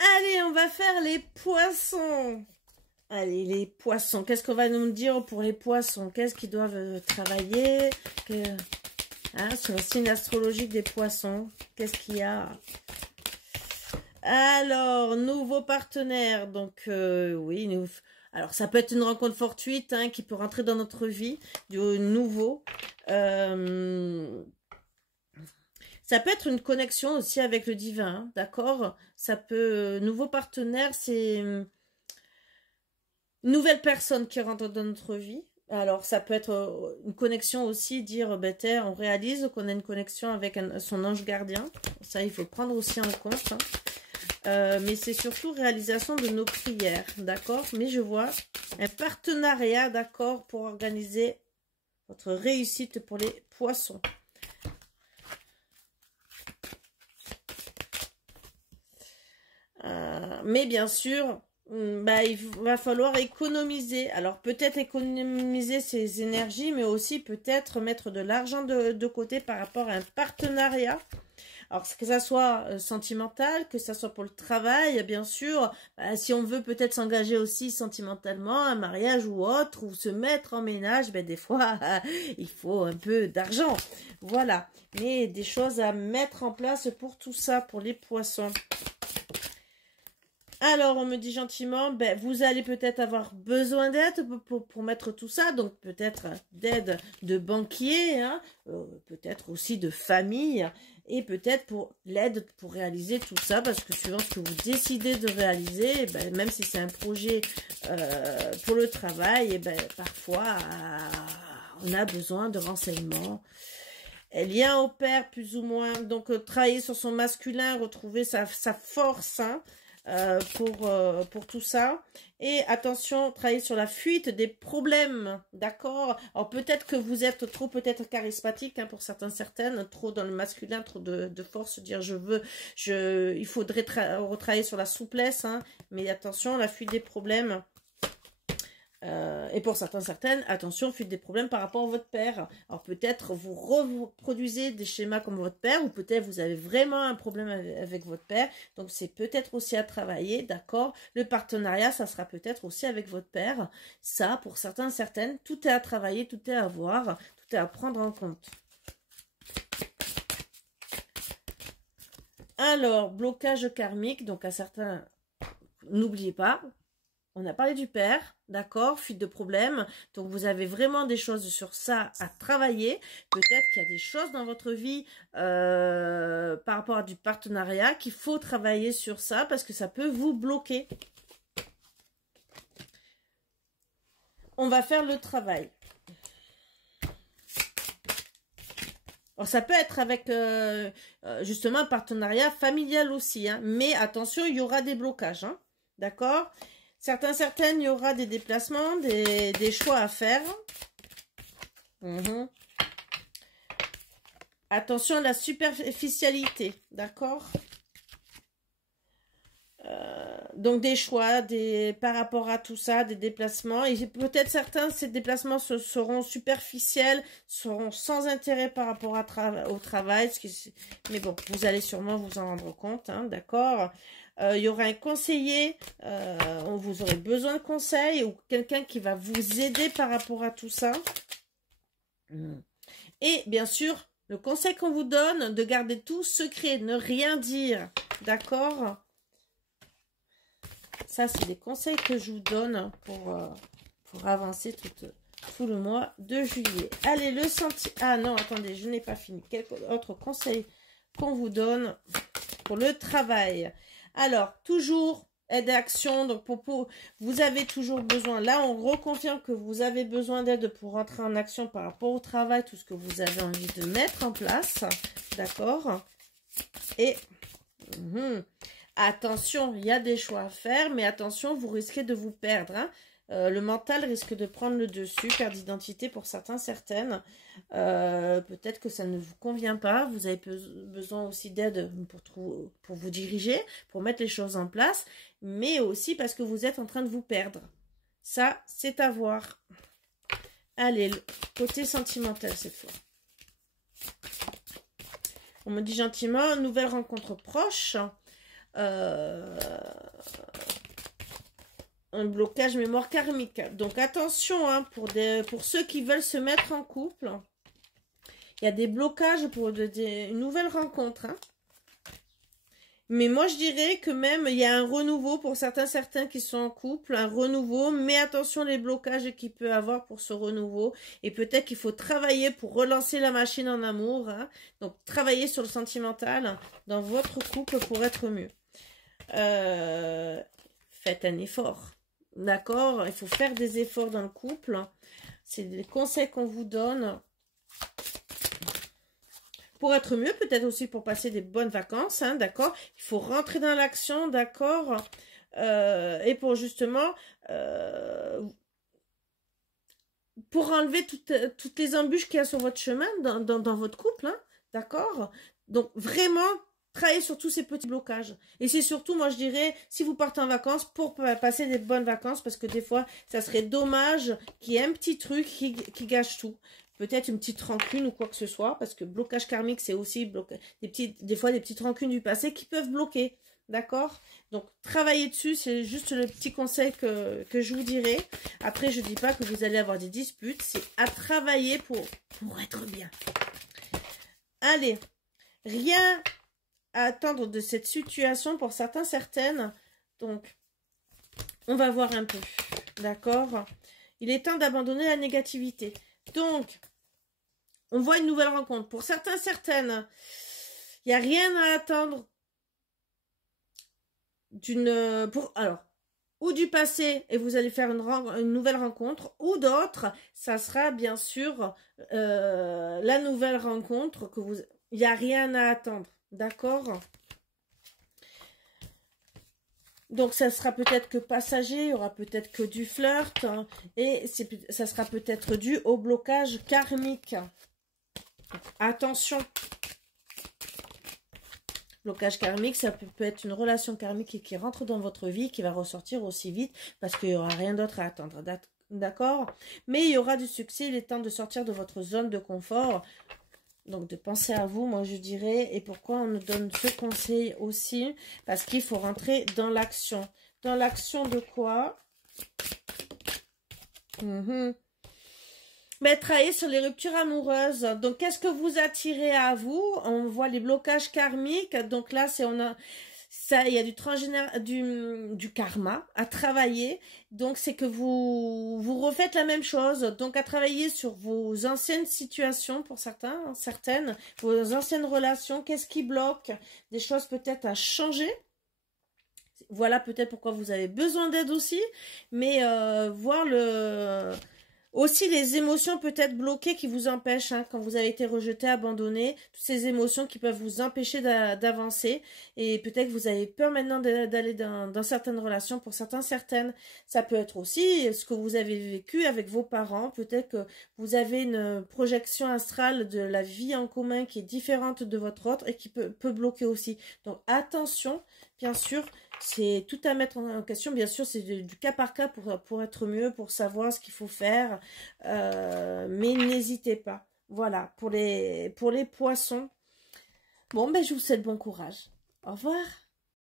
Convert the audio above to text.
Allez, on va faire les poissons. Allez, les poissons. Qu'est-ce qu'on va nous dire pour les poissons? Qu'est-ce qu'ils doivent travailler sur le signe astrologique des poissons. Qu'est-ce qu'il y a? Alors, nouveau partenaire. Donc, oui, alors, ça peut être une rencontre fortuite qui peut rentrer dans notre vie, du nouveau. Ça peut être une connexion aussi avec le divin, d'accord? Ça peut... nouveau partenaire, c'est une nouvelle personne qui rentre dans notre vie. Alors, ça peut être une connexion aussi, dire, on réalise qu'on a une connexion avec son ange gardien. Ça, il faut prendre aussi en compte. Mais c'est surtout réalisation de nos prières, d'accord? Mais je vois un partenariat, d'accord, pour organiser votre réussite pour les poissons. Mais bien sûr, il va falloir économiser. Alors peut-être économiser ses énergies, mais aussi peut-être mettre de l'argent de côté par rapport à un partenariat. Alors que ça soit sentimental, que ça soit pour le travail, bien sûr. Si on veut peut-être s'engager aussi sentimentalement, un mariage ou autre, ou se mettre en ménage, des fois, il faut un peu d'argent. Voilà. Mais des choses à mettre en place pour tout ça, pour les poissons. Alors, on me dit gentiment, vous allez peut-être avoir besoin d'aide pour mettre tout ça. Donc, peut-être d'aide de banquier, peut-être aussi de famille. Et peut-être pour l'aide pour réaliser tout ça. Parce que suivant ce que vous décidez de réaliser, même si c'est un projet pour le travail, parfois, on a besoin de renseignements. Lien au père, plus ou moins. Donc, travailler sur son masculin, retrouver sa force, pour tout ça. Et attention, travailler sur la fuite des problèmes, d'accord? Alors peut-être que vous êtes trop peut-être charismatique pour certaines, trop dans le masculin, trop de force, dire il faudrait retravailler sur la souplesse, mais attention, la fuite des problèmes. Et pour certaines, attention, fuite des problèmes par rapport à votre père. Alors peut-être vous reproduisez des schémas comme votre père, ou peut-être vous avez vraiment un problème avec votre père. Donc c'est peut-être aussi à travailler, d'accord? Le partenariat, ça sera peut-être aussi avec votre père. Ça, pour certaines, tout est à travailler, tout est à voir, tout est à prendre en compte. Alors, blocage karmique, donc à certains, n'oubliez pas, on a parlé du père, d'accord, fuite de problème. Donc, vous avez vraiment des choses sur ça à travailler. Peut-être qu'il y a des choses dans votre vie par rapport à du partenariat qu'il faut travailler sur ça parce que ça peut vous bloquer. On va faire le travail. Alors, ça peut être avec justement un partenariat familial aussi. Mais attention, il y aura des blocages. D'accord ? Certaines, il y aura des déplacements, des choix à faire. Attention à la superficialité, d'accord? Donc des choix, par rapport à tout ça, des déplacements. Et peut-être ces déplacements seront superficiels, seront sans intérêt par rapport au travail. Mais bon, vous allez sûrement vous en rendre compte, d'accord? Il y aura un conseiller, vous aurez besoin de conseils ou quelqu'un qui va vous aider par rapport à tout ça. Et bien sûr, le conseil qu'on vous donne, de garder tout secret, ne rien dire, d'accord? Ça, c'est des conseils que je vous donne pour avancer tout le mois de juillet. Allez, le senti... Ah non, attendez, je n'ai pas fini. Quel autre conseil qu'on vous donne pour le travail? Alors, toujours aide et action. Donc, vous avez toujours besoin. Là, on reconfirme que vous avez besoin d'aide pour rentrer en action par rapport au travail, tout ce que vous avez envie de mettre en place. D'accord? Et attention, il y a des choix à faire, mais attention, vous risquez de vous perdre. Le mental risque de prendre le dessus, perte d'identité pour certaines. Peut-être que ça ne vous convient pas. Vous avez besoin aussi d'aide pour vous diriger, pour mettre les choses en place, mais aussi parce que vous êtes en train de vous perdre. Ça, c'est à voir. Allez, le côté sentimental cette fois. On me dit gentiment, nouvelle rencontre proche. un blocage mémoire karmique. Donc attention, hein, pour ceux qui veulent se mettre en couple, il y a des blocages pour une nouvelle rencontre. Hein. Mais moi, je dirais que même, il y a un renouveau pour certains qui sont en couple, un renouveau, mais attention les blocages qu'il peut avoir pour ce renouveau. Et peut-être qu'il faut travailler pour relancer la machine en amour. Hein. Donc, travailler sur le sentimental dans votre couple pour être mieux. Faites un effort. D'accord? Il faut faire des efforts dans le couple. C'est des conseils qu'on vous donne. Pour être mieux, peut-être aussi pour passer des bonnes vacances, hein, d'accord? Il faut rentrer dans l'action, d'accord? Et pour justement, pour enlever toutes les embûches qu'il y a sur votre chemin, dans votre couple, hein, d'accord? Donc, vraiment, travailler sur tous ces petits blocages. Et c'est surtout, moi, je dirais, si vous partez en vacances, pour passer des bonnes vacances, parce que des fois, ça serait dommage qu'il y ait un petit truc qui gâche tout. Peut-être une petite rancune ou quoi que ce soit, parce que blocage karmique, c'est aussi des fois des petites rancunes du passé qui peuvent bloquer, d'accord? Donc, travailler dessus, c'est juste le petit conseil que je vous dirais. Après, je ne dis pas que vous allez avoir des disputes, c'est à travailler pour être bien. Allez, rien à attendre de cette situation pour certaines. Donc, on va voir un peu, d'accord? Il est temps d'abandonner la négativité. Donc, on voit une nouvelle rencontre. Pour certaines, il n'y a rien à attendre ou du passé et vous allez faire une nouvelle rencontre, ou d'autres, ça sera bien sûr la nouvelle rencontre il n'y a rien à attendre, d'accord? Donc, ça sera peut-être que passager, il y aura peut-être que du flirt, hein, et ça sera peut-être dû au blocage karmique. Attention. Blocage karmique, ça peut être une relation karmique qui rentre dans votre vie, qui va ressortir aussi vite, parce qu'il n'y aura rien d'autre à attendre, d'accord? Mais il y aura du succès, il est temps de sortir de votre zone de confort. Donc, de penser à vous, moi, je dirais. Et pourquoi on nous donne ce conseil aussi? Parce qu'il faut rentrer dans l'action. Dans l'action de quoi? Mais travailler sur les ruptures amoureuses. Donc, qu'est-ce que vous attirez à vous? On voit les blocages karmiques. Donc là, il y a du karma à travailler. Donc, c'est que vous refaites la même chose. Donc, à travailler sur vos anciennes situations pour certaines, vos anciennes relations. Qu'est-ce qui bloque? Des choses peut-être à changer. Voilà peut-être pourquoi vous avez besoin d'aide aussi. Mais voir aussi les émotions peut-être bloquées qui vous empêchent, hein, quand vous avez été rejeté, abandonné, toutes ces émotions qui peuvent vous empêcher d'avancer, et peut-être que vous avez peur maintenant d'aller dans certaines relations, pour certaines. Ça peut être aussi ce que vous avez vécu avec vos parents, peut-être que vous avez une projection astrale de la vie en commun qui est différente de votre autre et qui peut bloquer aussi. Donc attention, bien sûr, c'est tout à mettre en question. Bien sûr, c'est du cas par cas pour être mieux, pour savoir ce qu'il faut faire. Mais n'hésitez pas. Voilà, pour les poissons. Bon, ben, je vous souhaite bon courage. Au revoir.